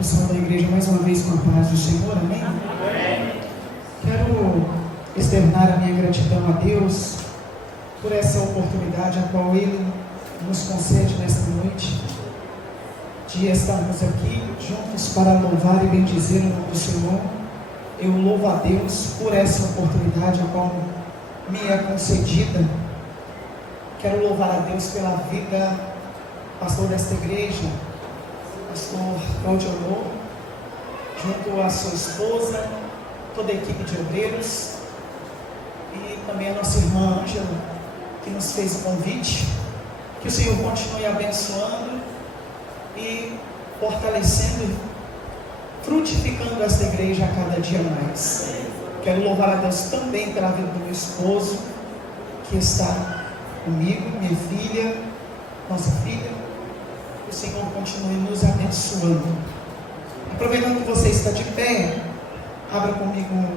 Pessoal da igreja, mais uma vez com a paz do Senhor, amém? Quero externar a minha gratidão a Deus por essa oportunidade a qual Ele nos concede nesta noite, de estarmos aqui juntos para louvar e bendizer o nome do Senhor. Eu louvo a Deus por essa oportunidade a qual me é concedida. Quero louvar a Deus pela vida do pastor desta igreja, pastor Cláudio, junto à sua esposa, toda a equipe de obreiros e também a nossa irmã Ângela, que nos fez o convite. Que o Senhor continue abençoando e fortalecendo, frutificando esta igreja a cada dia mais. Quero louvar a Deus também pela vida do meu esposo, que está comigo, minha filha, nossa filha. Que o Senhor continue nos abençoando. Aproveitando que você está de pé, abra comigo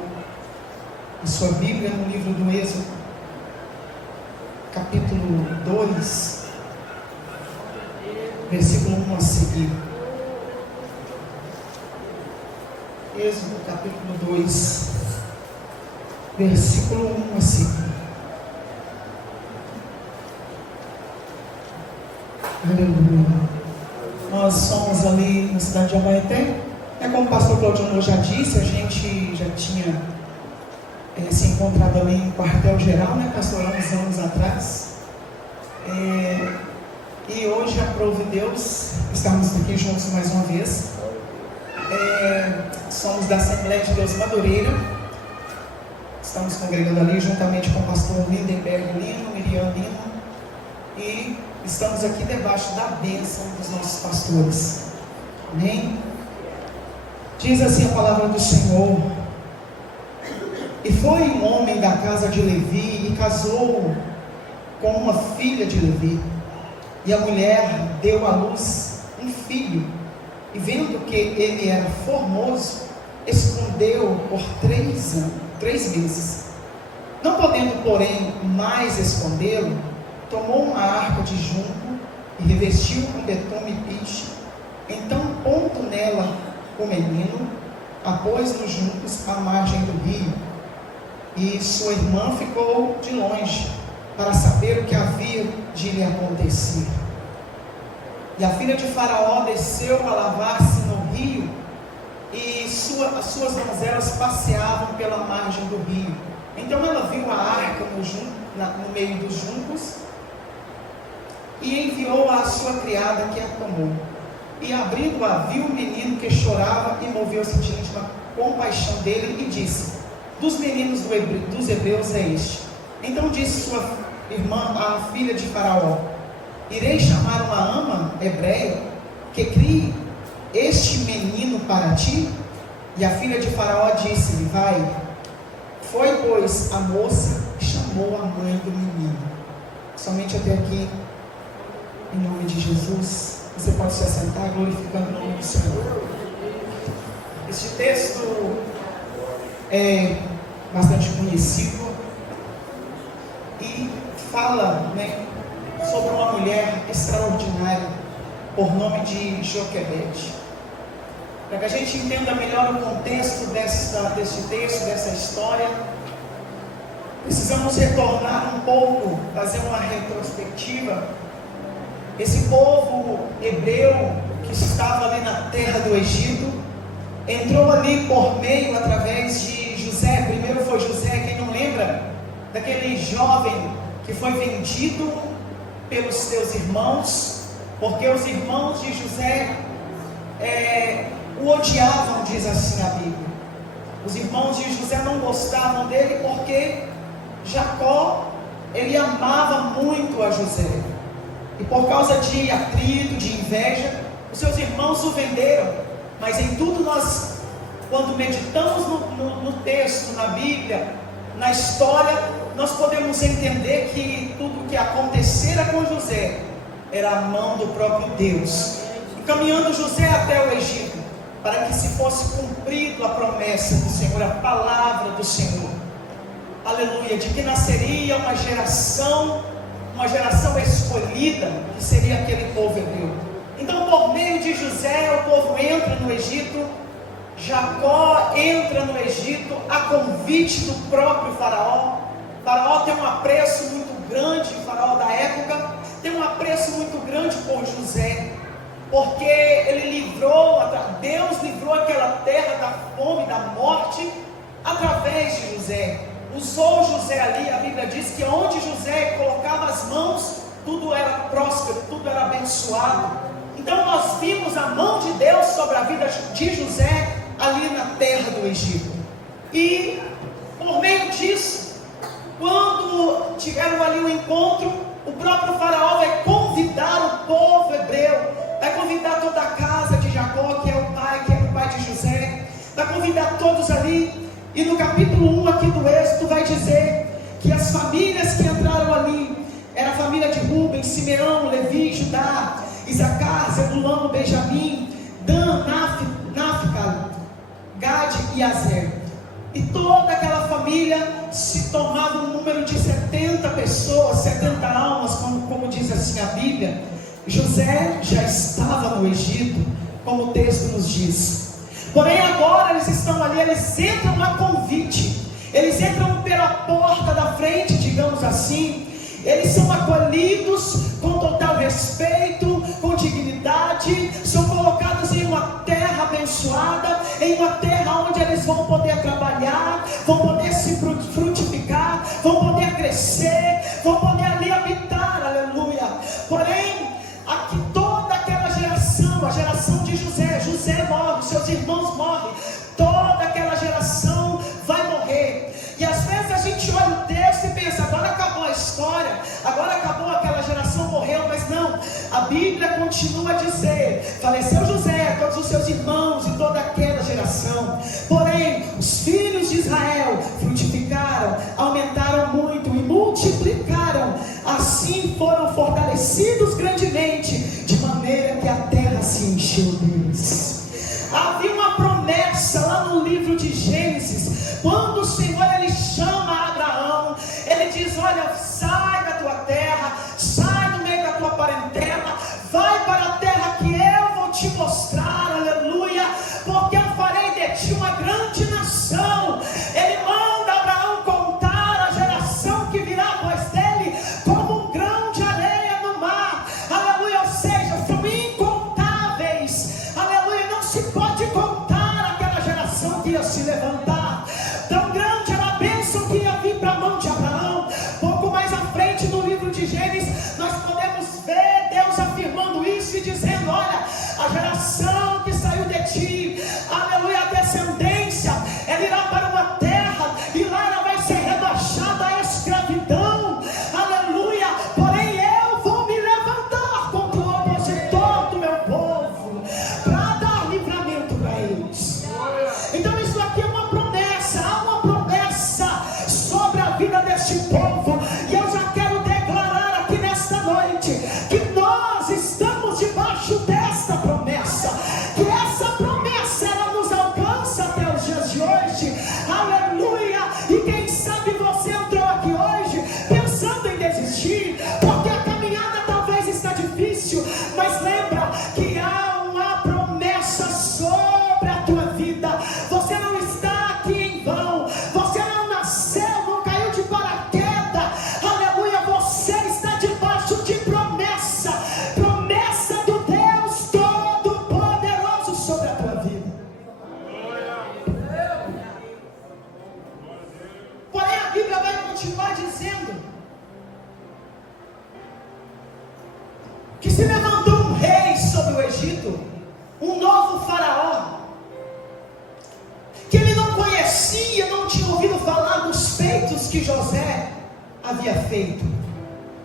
a sua Bíblia no livro do Êxodo, capítulo 2, versículo 1 a seguir. Êxodo capítulo 2, versículo 1 a seguir. Aleluia. Nós somos ali na cidade de Abaeté. Como o pastor Claudio já disse, a gente já tinha se encontrado ali em quartel-geral, né, pastor, há uns anos atrás. E hoje, aprove Deus, estamos aqui juntos mais uma vez. Somos da Assembleia de Deus Madureira. Estamos congregando ali juntamente com o pastor Lindenberg Lino, Miriam Lino. E estamos aqui debaixo da bênção dos nossos pastores. Amém? Diz assim a palavra do Senhor: e foi um homem da casa de Levi e casou com uma filha de Levi. E a mulher deu à luz um filho, e vendo que ele era formoso, escondeu por 3 meses. Não podendo, porém, mais escondê-lo, tomou uma arca de junco e revestiu com betume e piche. Então, pondo nela o menino, a pôs nos juncos à margem do rio. E sua irmã ficou de longe para saber o que havia de lhe acontecer. E a filha de Faraó desceu a lavar-se no rio, e as suas donzelas passeavam pela margem do rio. Então ela viu a arca no meio dos juncos, e enviou-a à sua criada, que a tomou. E abrindo-a, viu o menino que chorava, e moveu-se de íntima compaixão dele, e disse: dos meninos dos hebreus é este. Então disse sua irmã, a filha de Faraó: irei chamar uma ama hebreia, que crie este menino para ti? E a filha de Faraó disse-lhe: vai. Foi, pois, a moça e chamou a mãe do menino. Somente até aqui. Em nome de Jesus, você pode se assentar, glorificando o nome do Senhor. Este texto é bastante conhecido e fala, sobre uma mulher extraordinária, por nome de Joquebede. Para que a gente entenda melhor o contexto deste texto, dessa história, precisamos retornar um pouco, fazer uma retrospectiva. Esse povo hebreu que estava ali na terra do Egito, entrou ali por meio, através de José. Primeiro foi José, quem não lembra daquele jovem que foi vendido pelos seus irmãos, porque os irmãos de José o odiavam, diz assim a Bíblia. Os irmãos de José não gostavam dele, porque Jacó, ele amava muito a José. E por causa de atrito, de inveja, os seus irmãos o venderam. Mas em tudo nós, quando meditamos no texto, na Bíblia, na história, nós podemos entender que tudo que acontecera com José era a mão do próprio Deus, encaminhando José até o Egito, para que se fosse cumprido a promessa do Senhor, a palavra do Senhor. Aleluia, de que nasceria uma geração escolhida, que seria aquele povo hebreu. Então, por meio de José, o povo entra no Egito. Jacó entra no Egito a convite do próprio faraó. Faraó tem um apreço muito grande, o faraó da época tem um apreço muito grande por José, porque Deus livrou aquela terra da fome, da morte, através de José. Usou José ali, a Bíblia diz que onde José colocava as mãos, tudo era próspero, tudo era abençoado. Então nós vimos a mão de Deus sobre a vida de José ali na terra do Egito. E por meio disso, quando tiveram ali um encontro, o próprio faraó vai convidar o povo hebreu, vai convidar toda a casa de Jacó, que era o pai de José, vai convidar todos ali. E no capítulo 1 aqui do Êxodo vai dizer que as famílias que entraram ali era a família de Rubem, Simeão, Levi, Judá, Isacar, Zebulão, Benjamim, Dan, Náftal, Gade e Azer. E toda aquela família se tornava um número de 70 pessoas, 70 almas, como diz assim a Bíblia. José já estava no Egito, como o texto nos diz. Porém agora eles estão ali, eles entram a convite, eles entram pela porta da frente, digamos assim. Eles são acolhidos com total respeito, com dignidade, são colocados em uma terra abençoada, em uma terra onde eles vão poder trabalhar, vão poder se frutificar, vão poder crescer, vão poder ali habitar, aleluia. Porém, aqui toda aquela geração, a geração de José morre, seus irmãos morrem, toda aquela geração vai morrer. E às vezes a gente olha o texto e pensa, agora acabou a história, agora acabou, aquela geração morreu, mas não, a Bíblia continua a dizer, faleceu José, todos os seus irmãos e toda aquela geração, porém os filhos de Israel frutificaram, aumentaram muito e multiplicaram, assim foram fortalecidos grandemente, de maneira que a terra se encheu deles. Havia uma promessa lá no livro de Gênesis, quando o Senhor ele chama Abraão, ele diz, olha, sai da tua terra, sai do meio da tua parentela, vai para a terra que eu vou te mostrar, aleluia, porque eu farei de ti uma grande nação. Ele manda Abraão contar a geração que virá após dele, como um grão de areia no mar, aleluia, ou seja, são incontáveis, aleluia, não se pode contar aquela geração que ia se levantar, tão grande era a bênção que ia vir para a mão de Abraão. Pouco mais à frente no livro de Gênesis, nós podemos ver Deus afirmando isso e dizendo, olha, a geração que saiu de ti, aleluia, a descendência, ela irá para uma terra, e lá ela vai ser rebaixada à escravidão, aleluia, porém eu vou me levantar contra o opositor do meu povo, para dar livramento para eles. Então isso aqui é uma promessa, há uma promessa sobre a vida deste povo, e eu já quero declarar aqui nesta noite, que nós estamos debaixo desta promessa, que essa promessa ela nos alcança até os dias de hoje, aleluia, e quem sabe você entrou aqui hoje pensando em desistir, porque a caminhada talvez está difícil, mas lembra que há uma promessa sobre a tua vida, você não está aqui em vão, você não nasceu, não caiu de paraquedas, aleluia, você está debaixo de promessa, promessa do Deus Todo-Poderoso sobre a tua vida. Porém a Bíblia vai continuar dizendo que se levantou um rei sobre o Egito, um novo faraó, que ele não conhecia, não tinha ouvido falar dos feitos que José havia feito,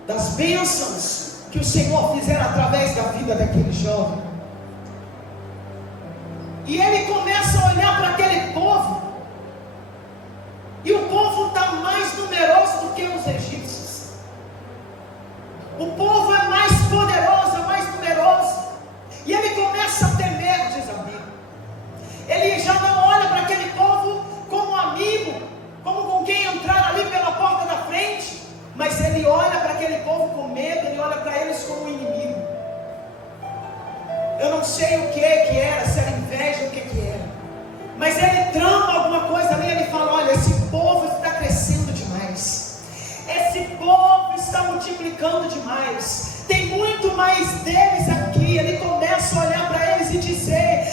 das bênçãos que o Senhor fizera através da vida daquele jovem. E ele começa a olhar para aquele povo, e o povo está mais numeroso do que os egípcios, o povo é mais poderoso, é mais numeroso, e ele começa a temer, diz a Bíblia. Ele já não olha para aquele povo como amigo, como com quem entrar ali pela porta da frente, mas ele olha para aquele povo com medo, ele olha para eles como um inimigo. Eu não sei o que era, se era inveja, o que era, falando demais. Tem muito mais deles aqui. Ele começa a olhar para eles e dizer: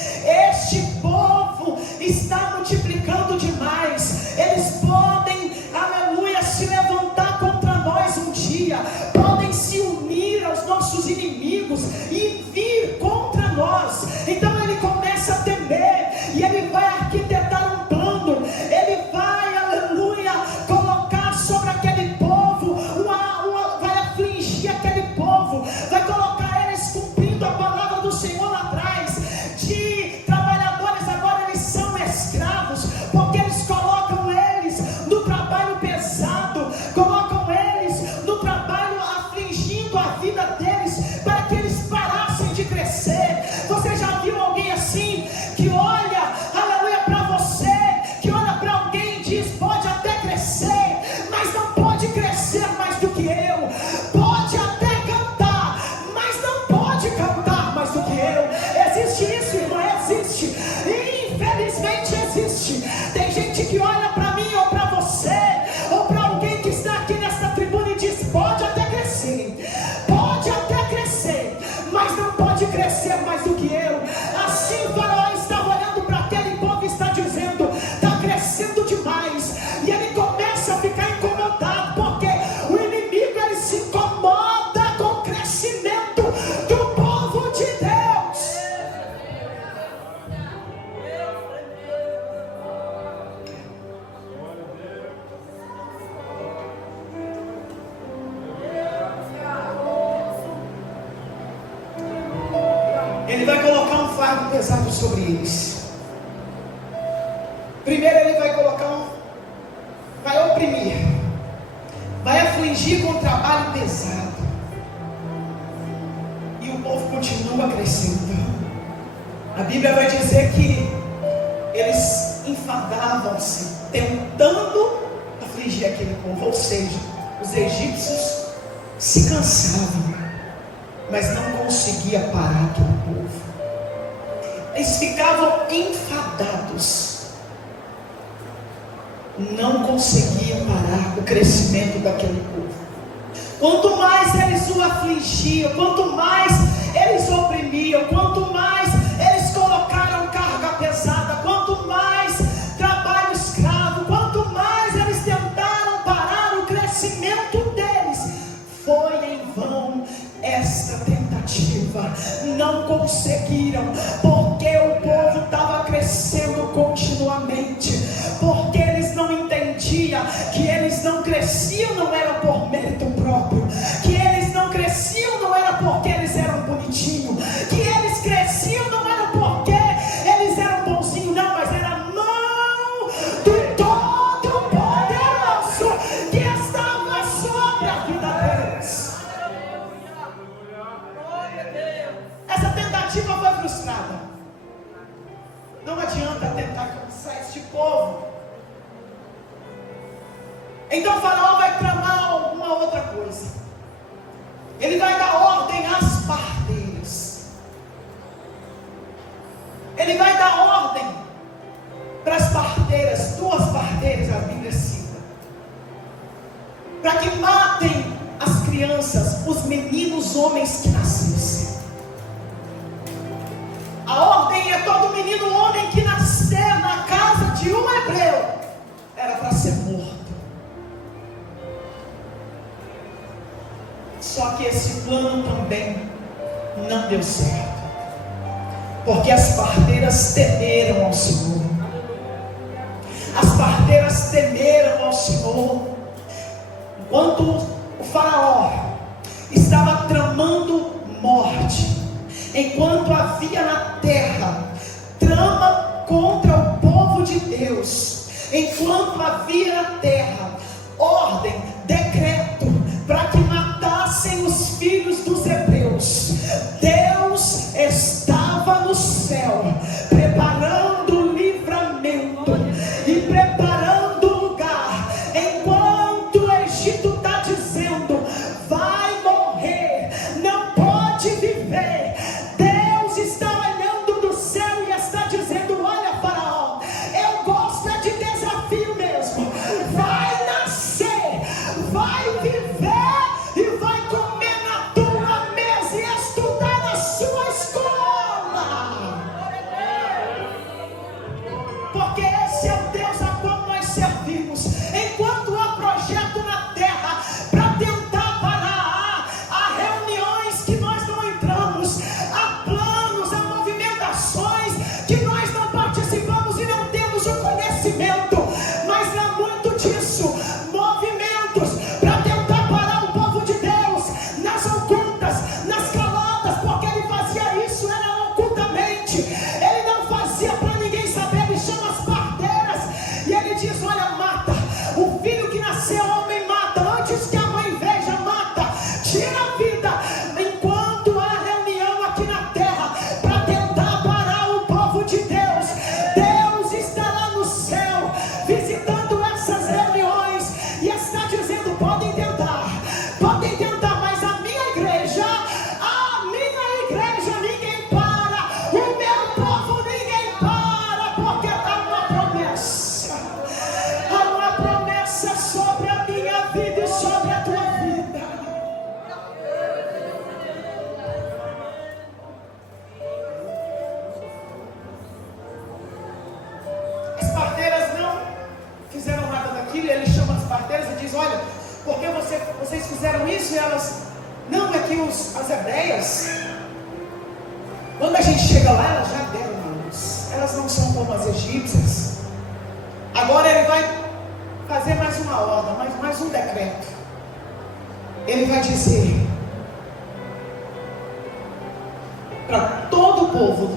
este povo está multiplicando demais. Eles podem, aleluia, se levantar contra nós um dia. Podem se unir aos nossos inimigos e vir contra nós. Então ele começa a temer. E ele vai arquitetar um plano. Ele vai, aleluia, colocar sobre aquele povo, vai afligir aquele povo, vai colocar eles cumprindo a palavra do Senhor lá atrás. De trabalhadores agora eles são escravos, porque eles colocam eles no trabalho pesado, colocam eles no trabalho afligindo a vida deles, para que eles parassem de crescer. Você já viu alguém assim, que olha, aleluia, para você, que olha para alguém e diz: pode até crescer, mas não pode crescer mais do que eu. Pode até cantar, mas não pode cantar mais do que eu. Existe isso, irmã? Existe. Infelizmente existe. Tem gente que olha para mim ou para você, ou para alguém que está aqui nesta tribuna e diz: pode até crescer, mas não pode crescer mais do que eu. Assim o Faraó estava olhando para aquele povo e está dizendo: está crescendo demais. E ele começa a ficar incomodado, porque o inimigo, ele se incomoda com o crescimento do povo de Deus. Ele vai colocar um fardo pesado sobre eles. Primeiro ele vai colocar vai oprimir, vai afligir com um trabalho pesado. E o povo continua crescendo. A Bíblia vai dizer que eles enfadavam-se, tentando afligir aquele povo. Ou seja, os egípcios se cansavam, mas não conseguia parar aquele povo. Eles ficavam enfadados, não conseguiam parar o crescimento daquele povo. Quanto mais eles o afligiam, quanto mais eles oprimiam, quanto mais eles colocaram carga pesada, quanto mais trabalho escravo, quanto mais eles tentaram parar o crescimento deles, foi em vão esta tentativa. Não conseguiram, porque o povo estava crescendo continuamente, porque eles não entendiam que eles não cresciam, não era por mérito próprio, que eles não cresciam, não era porque eles eram bonitinhos, que eles cresciam, não era porque eles eram bonzinhos, não, mas era a mão do Todo-Poderoso que estava sobre a vida deles. Essa tentativa foi frustrada. Não adianta tentar cansar este povo. Então o Faraó vai tramar alguma outra coisa. Ele vai dar ordem às parteiras. Ele vai dar ordem para as parteiras, 2 parteiras, a Bíblia cita, para que matem as crianças, os meninos homens que nascessem. A ordem é: todo menino homem que nascer na casa de um hebreu era para ser morto. Só que esse plano também não deu certo, porque as parteiras temeram ao Senhor. As parteiras temeram ao Senhor. Enquanto o Faraó estava tramando morte, enquanto havia na terra trama contra o povo de Deus, enquanto havia na terra ordem, decreto para que matassem os filhos dos hebreus, Deus estava no céu preparando o livramento e preparando o lugar. Enquanto o Egito está dizendo: vai morrer, não pode viver, Deus está olhando do céu e está dizendo: olha, Faraó, eu gosto de desafio mesmo, vai nascer olha, porque vocês fizeram isso? E elas, não, é que as hebreias, quando a gente chega lá, elas já deram a luz. Elas não são como as egípcias. Agora ele vai fazer mais uma ordem, mais um decreto. Ele vai dizer para todo o povo,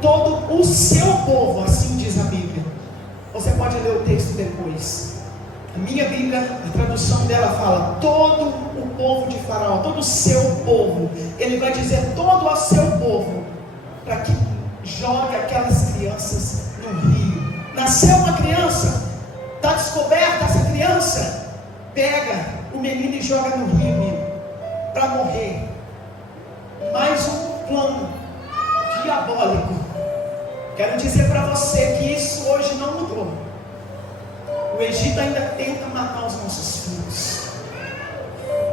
todo o seu povo, assim diz a Bíblia. Você pode ler o texto depois. A minha Bíblia, a tradução dela fala todo o povo de Faraó, todo o seu povo. Ele vai dizer todo o seu povo, para que jogue aquelas crianças no rio. Nasceu uma criança, está descoberta essa criança, pega o menino e joga no rio, para morrer. Mais um plano diabólico. Quero dizer para você que isso hoje não mudou. O Egito ainda tenta matar os nossos filhos.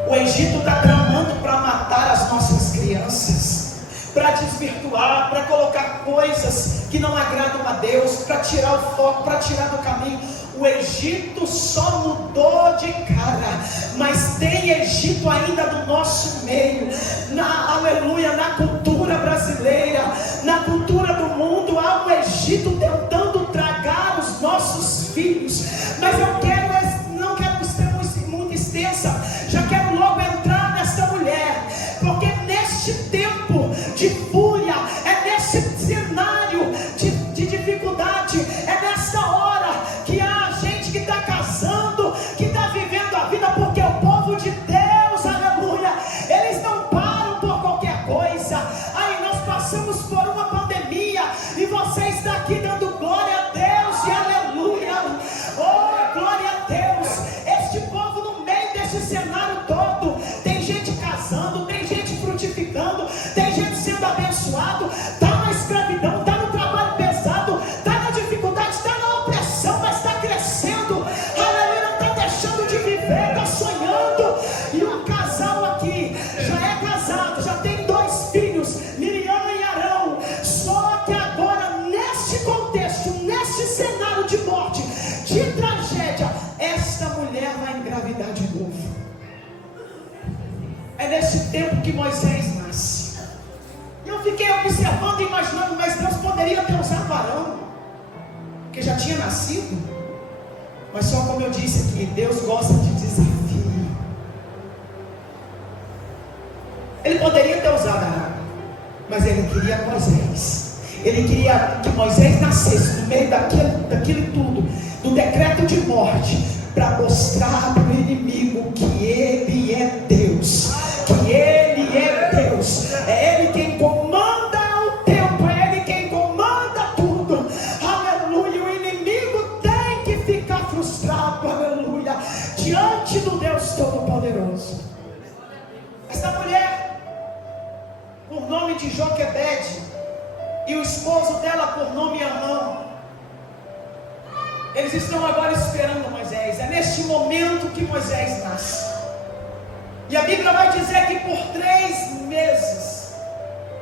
O Egito está tramando para matar as nossas crianças, para desvirtuar, para colocar coisas que não agradam a Deus, para tirar o foco, para tirar do caminho. O Egito só mudou de cara, mas tem Egito ainda no nosso meio, aleluia, na cultura brasileira, na cultura do mundo. Há um Egito tentando tragar os nossos filhos. Mas não quero ser muito extensa, já quero logo entrar nesta mulher, porque neste tempo de fúria, é nesse cenário de dificuldade, é nessa hora que há gente que está casando, que está vivendo a vida, porque o povo de Deus, aleluia, eles não param por qualquer coisa. Aí nós passamos por uma pandemia, e você está aqui dando glória a Deus, e aleluia, oh glória a Deus. Este povo no meio desse cenário todo, tem gente casando, tem gente frutificando, tem gente sendo abençoado, está na escravidão, está no trabalho pesado, está na dificuldade, está na opressão, mas está crescendo, aleluia, não está deixando de viver, está sonhando. E um casal aqui já é casado, já tem 2 filhos, Miriam e Arão. Só que agora, neste contexto, neste cenário de morte, de tragédia, esta mulher vai engravidar de novo. É nesse tempo que Moisés nasce. E eu fiquei observando e imaginando, mas Deus poderia ter usado Arão, porque já tinha nascido. Mas só como eu disse aqui, Deus gosta de desafio. Ele poderia ter usado Arão, mas ele queria Moisés. Ele queria que Moisés nascesse no meio daquilo tudo, do decreto de morte, para mostrar para o inimigo que ele é Deus, que ele é Deus, é ele quem comanda o tempo, é ele quem comanda tudo, aleluia. O inimigo tem que ficar frustrado, aleluia, diante do Deus Todo-Poderoso. Esta mulher, por nome de Joquebede, e o esposo dela por nome Amão, eles estão agora esperando Moisés. É neste momento que Moisés nasce. E a Bíblia vai dizer que por 3 meses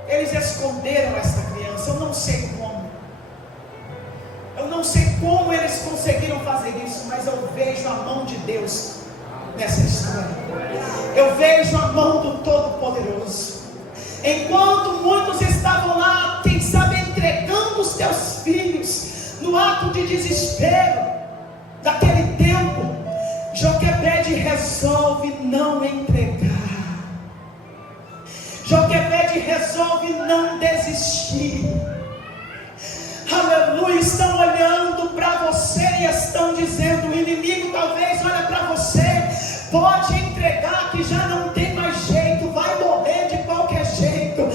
eles esconderam esta criança. Eu não sei como. Eu não sei como eles conseguiram fazer isso, mas eu vejo a mão de Deus nessa história. Eu vejo a mão do Todo-Poderoso. Enquanto muitos estavam lá, quem sabe, entregando os teus filhos, no ato de desespero daquele tempo, Joquebede resolve não entregar. Joquebede resolve não desistir. Aleluia. Estão olhando para você e estão dizendo, o inimigo talvez olha para você, pode entregar que já não tem mais jeito, vai morrer de qualquer jeito,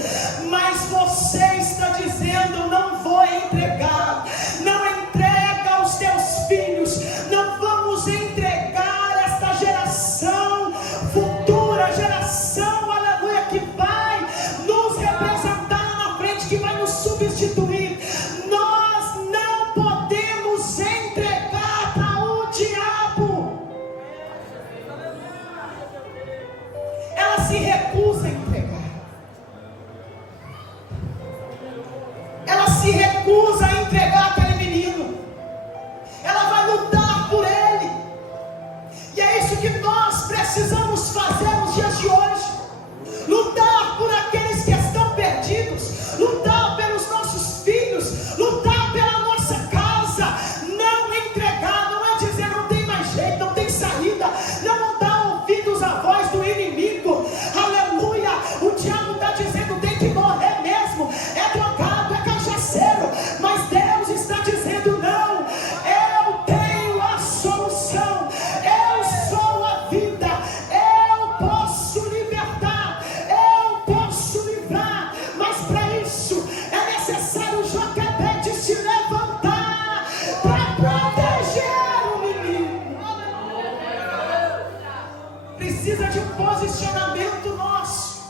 mas você está dizendo, não vou entregar. Não entrega os teus filhos, não vamos entregar esta geração, futura geração, aleluia, que vai nos representar na frente, que vai nos substituir. Nós não podemos entregar para o diabo. posicionamento nosso,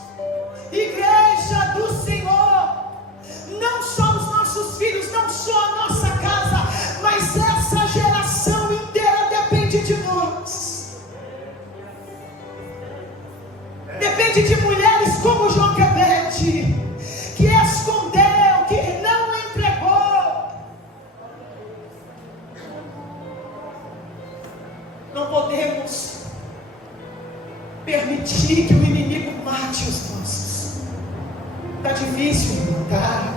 igreja do Senhor, não só os nossos filhos, não só a nossa casa, mas essa geração inteira depende de nós. Depende de mulheres como Joquebede, que escondeu, que não entregou. Não podemos permitir que o inimigo mate os nossos. Está difícil, irmão, tá?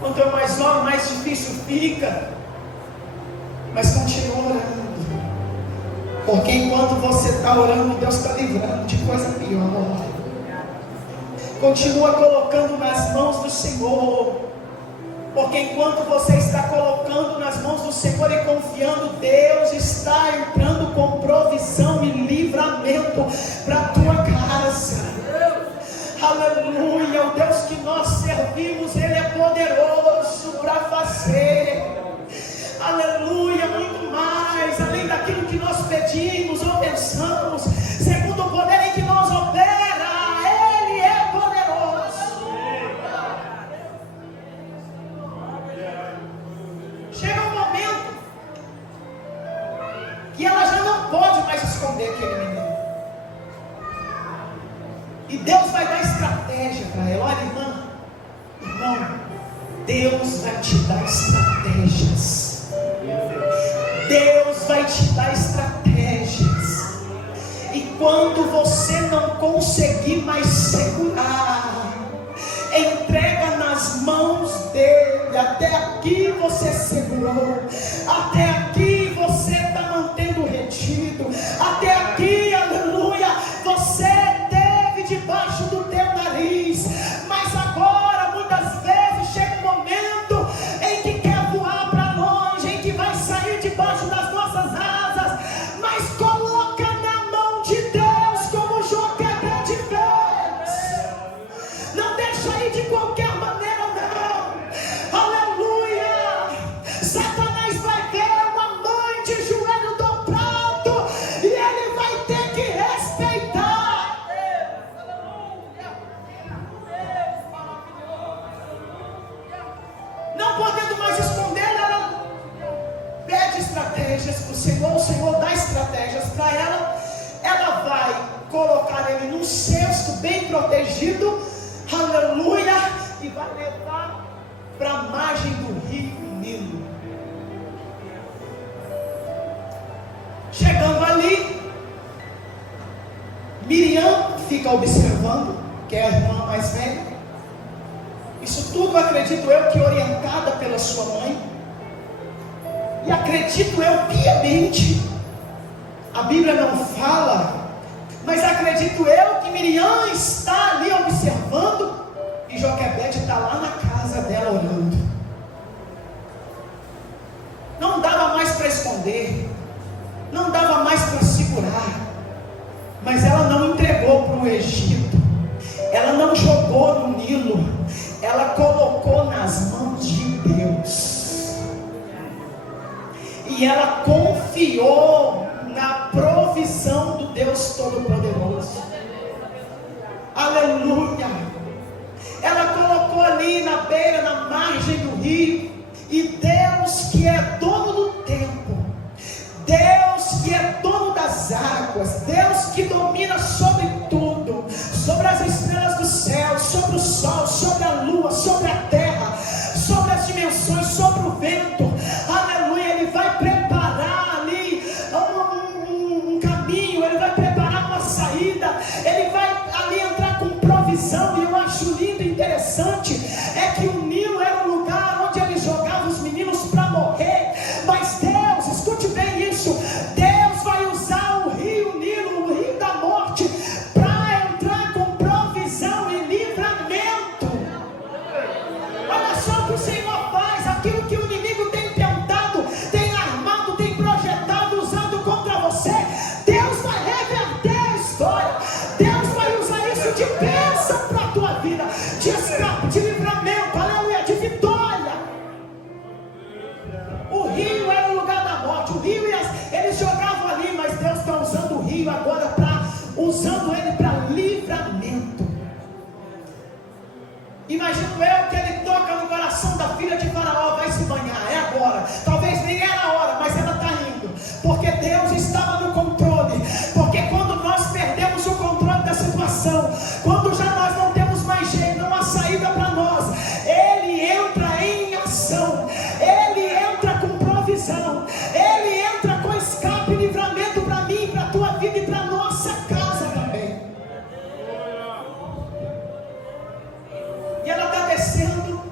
Quanto é mais longe, mais difícil fica. Mas continua orando. Porque enquanto você está orando, Deus está livrando de coisa pior. Continua colocando nas mãos do Senhor. Porque enquanto você está colocando nas mãos do Senhor e confiando, Deus está entrando com provisão e livramento para a tua casa. Aleluia, o Deus que nós servimos, Ele é poderoso para fazer. Aleluia, muito mais, além daquilo que nós pedimos ou pensamos, segundo o poder em que nós opera, Ele é poderoso. Chega um momento que ela já não pode mais esconder aquele menino. E Deus vai dar estratégia para ela. Olha, irmão, Deus vai te dar estratégias. Deus vai te dar estratégias. E quando você não conseguir mais segurar, entrega nas mãos dele. Até aqui você segurou, até aqui você está mantendo retido, até aqui, aleluia, você teve debaixo do teu nariz. Mas agora muitas vezes chega um momento em que quer voar para longe, em que vai sair debaixo das nossas asas, mas coloca na mão de Deus, como Joquebede fez. Não deixa ir de qualquer maneira, não. Aleluia. Satanás vai ver uma mãe de joelho dobrado e ele vai ter que respeitar. Não podendo mais esconder, ela pede estratégias para o Senhor. O Senhor dá estratégias para ela. Ela vai colocar ele num cesto bem protegido, aleluia, e vai levar para a margem do rio Nilo. Chegando ali, Miriam fica observando, que é a irmã mais velha. Isso tudo, acredito eu, que orientada pela sua mãe. E acredito eu piamente, a Bíblia não fala, mas acredito eu que Miriam está ali observando e Joquebede está lá na casa dela orando. Não dava mais para esconder, não dava mais para segurar, mas ela não entregou para o Egito, ela não jogou no Nilo, ela colocou nas mãos de Deus, e ela confiou na provisão do Deus Todo-Poderoso. Aleluia. Ela colocou ali na beira, na margem do rio, e Deus que é dono do tempo, Deus que é dono das águas, Deus que domina sobre tudo, sobre as estrelas do céu, sobre o sol, sobre a lua, sobre a terra, sobre as dimensões, sobre o vento, aleluia. Ele vai preparar ali um caminho, ele vai preparar uma saída, ele vai ali entrar com provisão. E eu acho lindo e interessante é que o Nilo era um lugar onde ele jogava os meninos para morrer, mas Deus, escute bem isso, Deus vai usar o rio Nilo, o rio da morte, para entrar com provisão e livramento. Olha só o que o Senhor faz, aquilo que o inimigo tem tentado, tem armado, tem projetado, usando contra você, Deus vai reverter a história, Deus vai usar isso de bênção para a tua vida, de escape, de livramento, aleluia, de vitória. O rio era o lugar da morte, o rio, eles jogavam ali, mas Deus está usando o rio agora para usando ele para livramento. Imagino eu que ele toca no coração da filha de Faraó: vai se banhar, é agora. Talvez nem era a hora, mas ela está indo, porque Deus estava no controle. Porque quando nós perdemos o controle da situação, quando já nós não temos mais jeito, não há saída para nós, Ele entra em ação, Ele entra com provisão, Ele entra com escape e livramento para mim, para a tua vida e para a nossa casa também. E ela está descendo,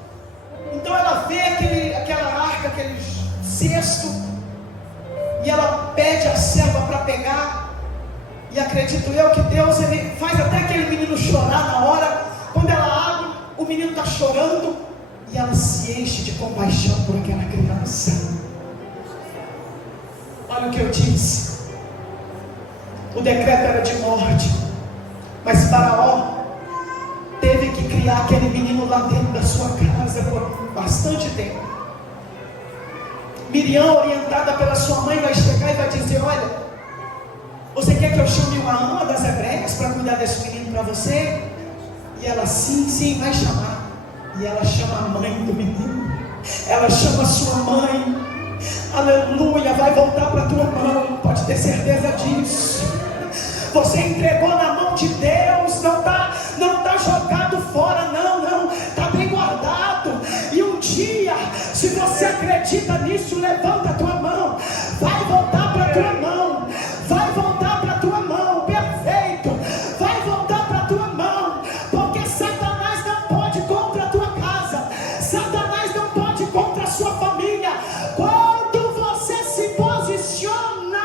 então ela vê aquela arca, aquele cesto, e ela pede a serva para pegar. E acredito eu que Deus, ele faz até aquele menino chorar na hora. Quando ela abre, o menino está chorando, e ela se enche de compaixão por aquela criança. Olha o que eu disse: o decreto era de morte, mas Faraó teve que criar aquele menino lá dentro da sua casa por bastante tempo. Miriam, orientada pela sua mãe, vai chegar e vai dizer: olha, você quer que eu chame uma das hebreias para cuidar desse menino para você? E ela: sim, vai chamar. E ela chama a mãe do menino, ela chama a sua mãe. Aleluia, vai voltar para a tua mão, pode ter certeza disso. Você entregou na mão de Deus, não está jogado fora, não, está bem guardado. E um dia, se você acredita nisso, levanta a tua mão, vai voltar para a tua mão, vai voltar para a tua mão, perfeito, vai voltar para a tua mão, porque Satanás não pode contra a tua casa, Satanás não pode contra a sua família. Quando você se posiciona,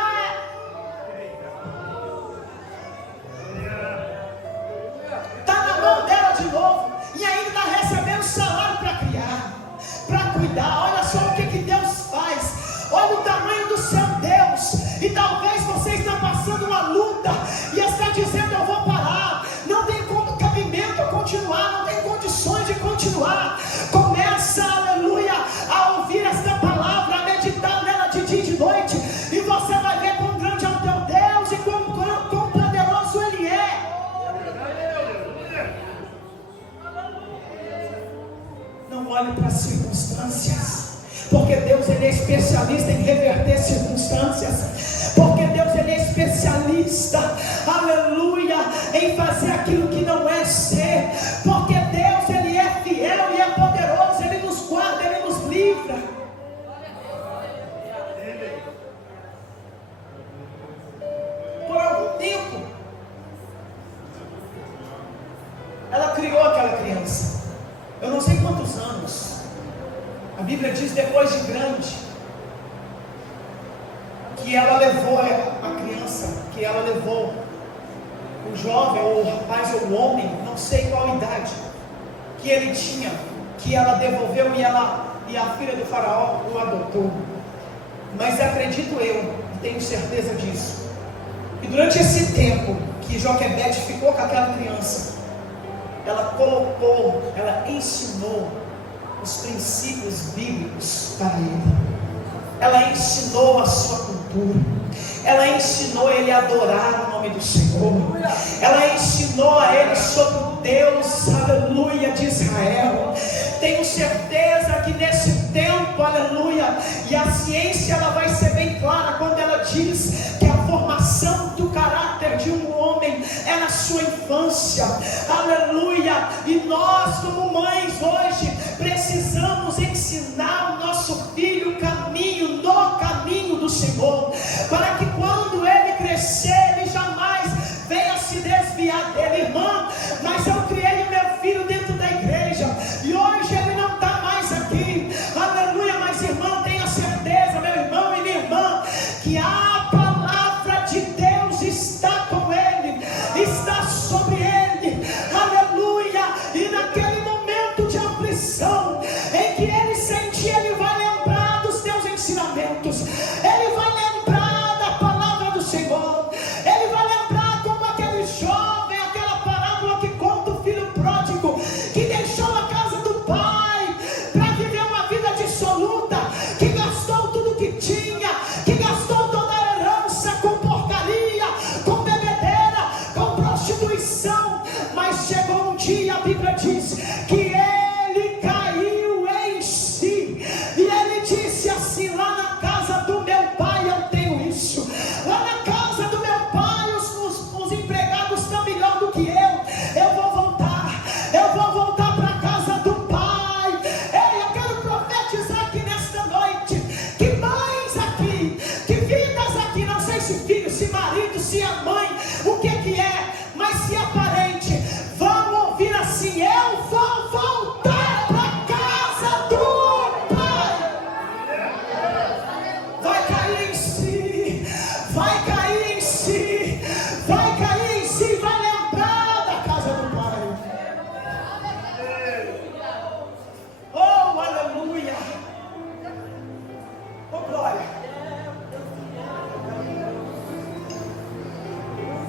está na mão dela de novo, e ainda está recebendo salário para criar, para cuidar. Olha só o que Deus faz, olha o tamanho do seu Deus. E talvez você está passando uma luta e está dizendo: eu vou parar, não tem cabimento eu continuar, não tem condições de continuar. Começa, aleluia, a ouvir esta palavra, a meditar nela de dia e de noite, e você vai ver quão grande é o teu Deus e quão poderoso Ele é. Não olhe para as circunstâncias, porque Deus, ele é especialista em reverter circunstâncias, porque Deus, ele é especialista, aleluia, em fazer aquilo que não é ser, porque Deus, ele é fiel e é poderoso, ele nos guarda, ele nos livra. Por algum tempo ela criou aquela criança, eu não sei quantos anos. A Bíblia diz, depois de grande, que ela levou a criança, que ela levou o jovem, ou o rapaz, ou o homem, não sei qual idade, que ele tinha, que ela devolveu, e a filha do faraó o adotou. Mas acredito eu, e tenho certeza disso, que durante esse tempo que Joquebede ficou com aquela criança, ela ensinou os princípios bíblicos para ele. Ela ensinou a sua cultura, ela ensinou ele a adorar o nome do Senhor, ela ensinou a ele sobre o Deus, aleluia, de Israel. Tenho certeza que nesse tempo, aleluia, e a ciência ela vai ser bem clara quando ela diz que a formação do caráter de um homem é na sua infância, aleluia. E nós, como mães, hoje precisamos ensinar o nosso filho o caminho, no caminho do Senhor, para que quando ele crescer, ele jamais venha se desviar dele. Irmã, mas eu criei o meu filho dentro da igreja, e hoje ele não está mais aqui, aleluia. Mas irmão, tenha certeza, meu irmão e minha irmã, que a palavra de Deus está com ele, está sobre ele, aleluia. E naquele momento de aflição em que ele sentir, ele vai lembrar dos teus ensinamentos, ele vai lembrar da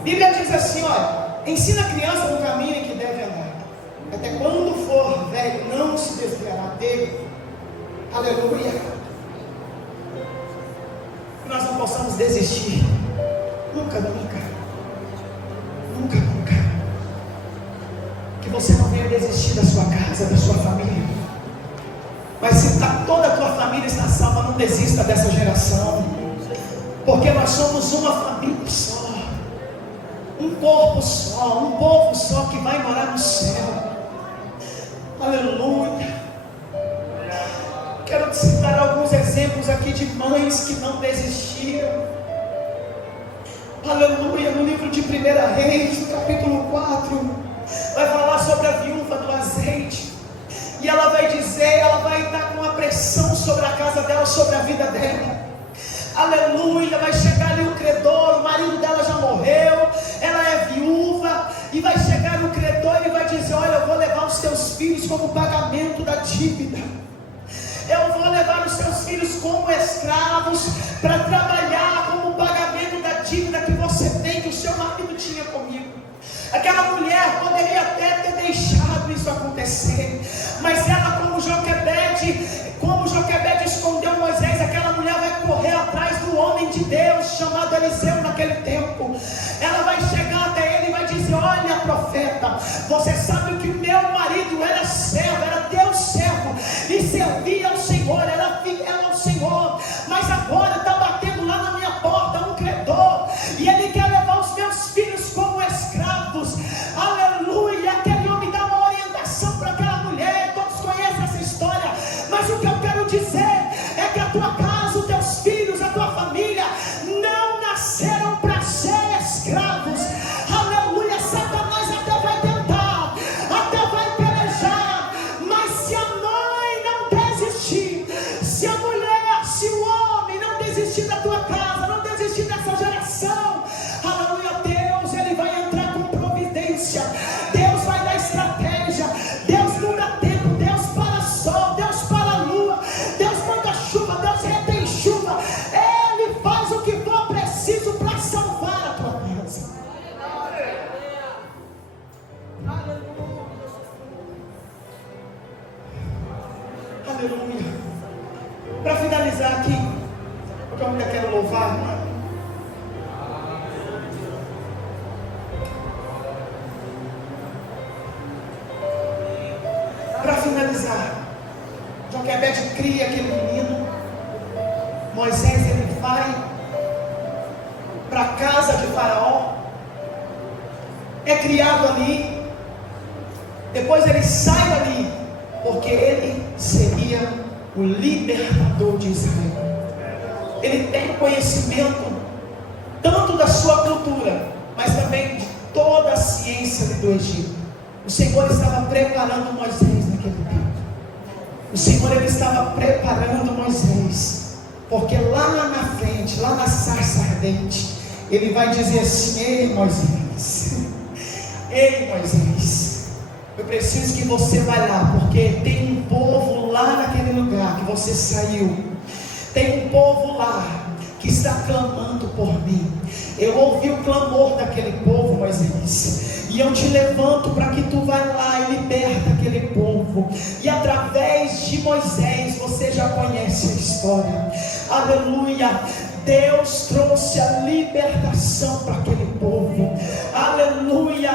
Bíblia diz assim, olha, ensina a criança no caminho em que deve andar, até quando for velho não se desviará dele. Aleluia. Que nós não possamos desistir, nunca, nunca, nunca, nunca. Que você não venha desistir da sua casa, da sua família. Mas se toda a tua família está salva, não desista dessa geração, porque nós somos uma família só, um corpo só, um povo só que vai morar no céu. Aleluia. Quero te citar alguns exemplos aqui de mães que não desistiram. Aleluia. No livro de 1 Reis, no capítulo 4, vai falar sobre a viúva do azeite. E ela vai dizer, ela vai estar com uma pressão sobre a casa dela, sobre a vida dela. Aleluia, vai chegar ali o credor, o marido dela já morreu, ela é viúva, e vai chegar o credor e vai dizer, olha, eu vou levar os teus filhos como pagamento da dívida. Eu vou levar os teus filhos como escravos para trabalhar como pagamento da dívida que você tem, que o seu marido tinha comigo. Aquela mulher poderia até ter deixado isso acontecer, mas ela, como Joquebede escondeu Moisés, aquela mulher vai correr atrás do homem de Deus chamado Eliseu naquele tempo. Ela vai chegar até ele e vai dizer, olha, profeta, você sabe que meu marido era servo, era teu servo, e servia ao Senhor, era fiel ao Senhor, mas agora está batendo lá na minha porta um credor, e ele quer levar os meus filhos como escravos. Aleluia. Aquele homem dá uma orientação para aquela mulher, todos conhecem essa história, mas o que eu quero dizer é que a tua casa, os teus filhos, a tua família não nasceram para ser escravos. Aleluia. Satanás até vai tentar, até vai pelejar, mas se a mãe não desistir, se a mulher, se o homem não desistir da tua casa, não desistir dessa geração, aleluia, Deus, ele vai entrar com providência, Deus vai dar estratégia, Deus muda tempo, Deus para sol, Deus para lua, Deus manda chuva, Deus retém chuva, ele faz o que for preciso para salvar a tua casa. Aleluia. Para finalizar aqui, porque eu ainda quero louvar, para finalizar, Joquebede cria aquele menino. Moisés, ele vai para a casa de Faraó, é criado ali, depois ele sai dali, porque ele seria o libertador de Israel. Ele tem conhecimento tanto da sua cultura, mas também de toda a ciência do Egito. O Senhor estava preparando Moisés naquele tempo. O Senhor, ele estava preparando Moisés, porque lá na frente, lá na sarça ardente, ele vai dizer assim, ei Moisés, eu preciso que você vá lá, porque tem um povo lá naquele lugar que você saiu, tem um povo lá que está clamando por mim. Eu ouvi o clamor daquele povo, Moisés, e eu te levanto para que tu vá lá e liberta aquele povo. E através de Moisés, você já conhece a história, aleluia, Deus trouxe a libertação para aquele povo, aleluia.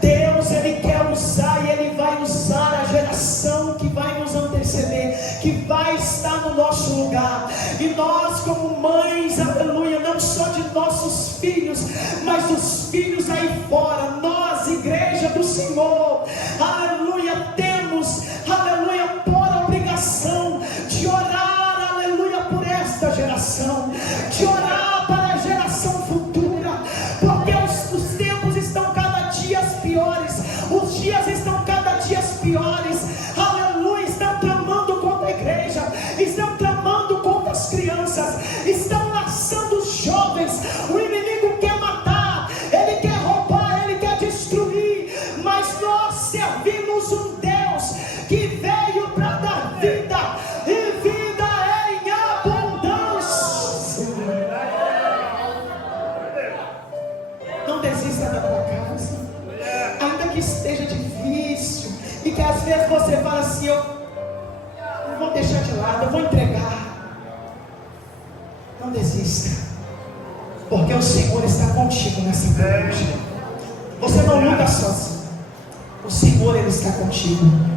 Deus, ele quer usar, e ele vai usar a geração que vai nos anteceder, que vai estar no nosso lugar. E nós, como mães, aleluia, não só de nossos filhos, mas dos filhos aí fora, nós, igreja do Senhor, aleluia, temos, aleluia, por obrigação de orar, aleluia, por esta geração, de orar para a geração futura, porque os tempos estão cada dia piores, os dias estão cada dia piores, aleluia, estão tramando contra a igreja, estão tramando contra as crianças, estão laçando os jovens. O inimigo quer matar, ele quer roubar, ele quer destruir, mas nós servimos um Deus que veio para dar vida, e vida em abundância. Não desista vezes você fala assim, eu vou deixar de lado, eu vou entregar. Não desista, porque o Senhor está contigo nessa noite. Você não luta sozinho, o Senhor, Ele está contigo.